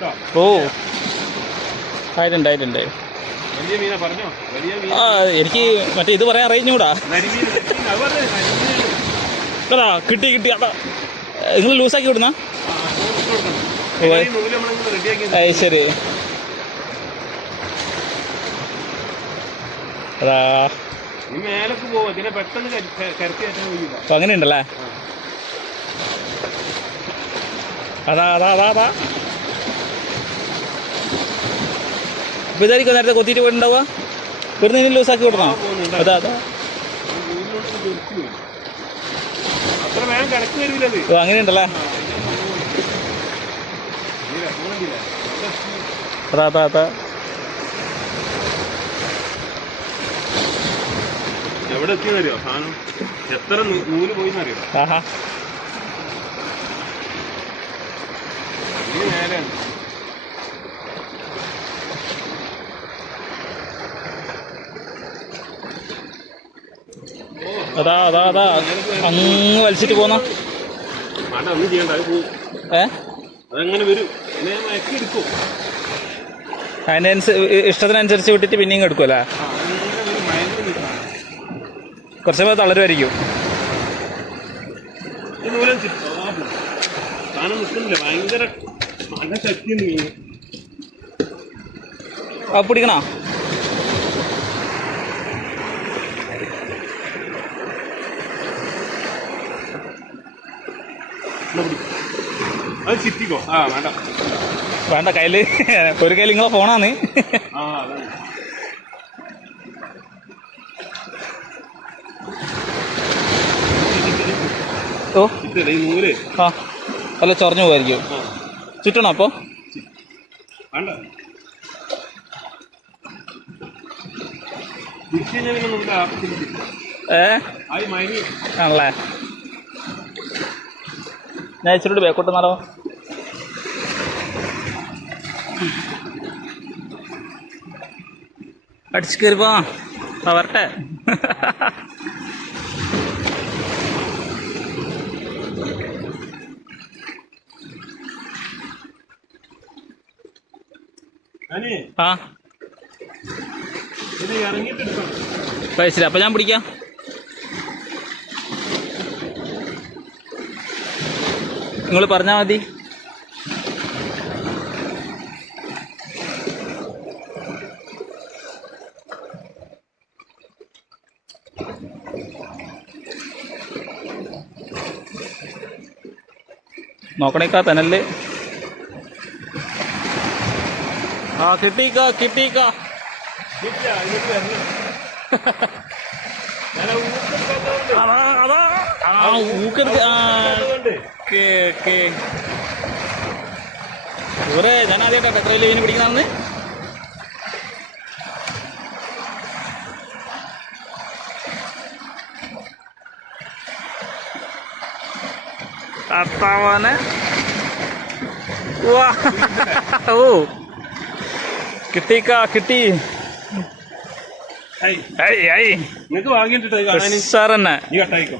കേട്ടോ. ഓ. ആയിട്ടുണ്ട് ആയിട്ടുണ്ട്. ആ എനിക്ക് മറ്റേ ഇത് പറയാൻ നരിമീനാണ്. അതാ കിട്ടി കിട്ടി. അതാ. നിങ്ങൾ ലൂസാക്കി വിടുന്ന അത് ശരി. അതാ അങ്ങനെയുണ്ടല്ലേ? അതാ അതാ അതാ അതാ. അപ്പൊ ഇതായിരിക്കും നേരത്തെ കൊത്തിയിട്ട് പോയിട്ടുണ്ടാവുക? വെറുതെ ലൂസ് ലൂസാക്കി വിടണോ പോകുന്നുണ്ട് അതാ അതാ. ഓ അങ്ങനെയുണ്ടല്ലേ? അതാ അതാ അതാ. എവിടെ എത്തിയെന്നറിയോ സാധനം? എത്ര നൂൽ പോയിന്നറിയോ ആഹാ. നേരെയാണ് അതാ അതാ അതാ. അങ്ങ് വലിച്ചിട്ട് പോന്ന. അതിനനുസരിച്ച് ഇഷ്ടത്തിനനുസരിച്ച് വിട്ടിട്ട് പിന്നെയും എടുക്കുമല്ലേ കുറച്ച് പേർ തളരുമായിരിക്കും. ഭയങ്കര പിടിക്കണോ? അത് ചിറ്റിക്കോ? ആ വേണ്ട. വേണ്ട കയ്യിൽ ഒരു കയ്യിൽ നിങ്ങളെ ഫോണാണ് ആ ഓ. ആ. അല്ല ചൊറഞ്ഞു പോകായിരിക്കും ചുറ്റണോ അപ്പോൾ വേണ്ട. ഏ? ആണല്ലേ? ഞാൻ ഇച്ചിരി ബേക്കോട്ട് നാളോ അടിച്ചു കയറിപ്പോ വരട്ടെ. ആ. പൈസ അപ്പൊ ഞാൻ പിടിക്കാം. നിങ്ങൾ പറഞ്ഞാൽ മതി. നോക്കണേക്കാ തനൽ ആ കിട്ടിക്കാ കിട്ടിക്കാ അതാ അതാ ആ ഊക്കെടുക്ക ആ ഓക്കെ ഓക്കെ ഇവരെ ഞാൻ ആദ്യമായിട്ടാണ് എത്ര വലിയ മീൻ പിടിക്കുന്നതെന്ന് അത്താവാനെ വാ ഓ കിട്ടിക്കാ കിട്ടി ഐ, ഐ ഐ നിങ്ങക്ക് വാങ്ങിയിട്ടിട്ട് കാണാൻ സാർ തന്നെ നീ കട്ടായിക്കോ